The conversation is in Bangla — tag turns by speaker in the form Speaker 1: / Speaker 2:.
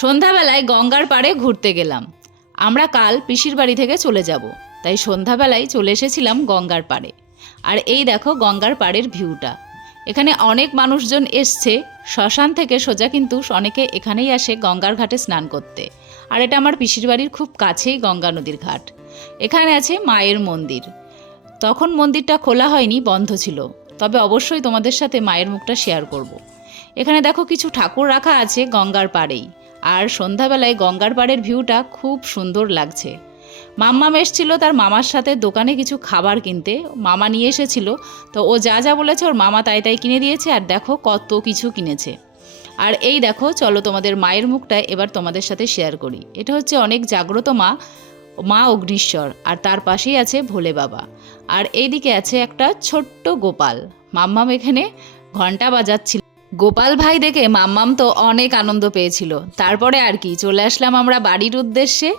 Speaker 1: সন্ধ্যাবেলায় গঙ্গার পাড়ে ঘুরতে গেলাম। আমরা কাল পিসির বাড়ি থেকে চলে যাব, তাই সন্ধ্যাবেলায় চলে এসেছিলাম গঙ্গার পাড়ে। আর এই দেখো গঙ্গার পাড়ের ভিউটা। এখানে অনেক মানুষজন এসছে, শ্মশান থেকে সোজা কিন্তু অনেকে এখানেই আসে গঙ্গার ঘাটে স্নান করতে। আর এটা আমার পিসির বাড়ির খুব কাছেই গঙ্গা নদীর ঘাট। এখানে আছে মায়ের মন্দির। তখন মন্দিরটা খোলা হয়নি, বন্ধ ছিল। তবে অবশ্যই তোমাদের সাথে মায়ের মুখটা শেয়ার করব। এখানে দেখো কিছু ঠাকুর রাখা আছে গঙ্গার পাড়েই। আর সন্ধ্যাবেলায় গঙ্গার পাড়ের ভিউটা খুব সুন্দর লাগছে। মাম্মাম এসছিল তার মামার সাথে দোকানে কিছু খাবার কিনতে। মামা নিয়ে এসেছিল, তো ও যা যা বলেছে ওর মামা তাই তাই কিনে দিয়েছে আর দেখো কত কিছু কিনেছে। আর এই দেখো, চলো তোমাদের মায়ের মুখটা এবার তোমাদের সাথে শেয়ার করি। এটা হচ্ছে অনেক জাগ্রত মা মা অগ্নিশ্বর আর তার পাশেই আছে ভোলে বাবা। আর এইদিকে আছে একটা ছোট্ট গোপাল। মাম্মাম এখানে ঘণ্টা বাজাচ্ছিল গোপাল ভাই দেখে মাম্মাম তো অনেক আনন্দ পেয়েছিল। তারপরে আর কি, চলে আসলাম আমরা বাড়ির উদ্দেশ্যে।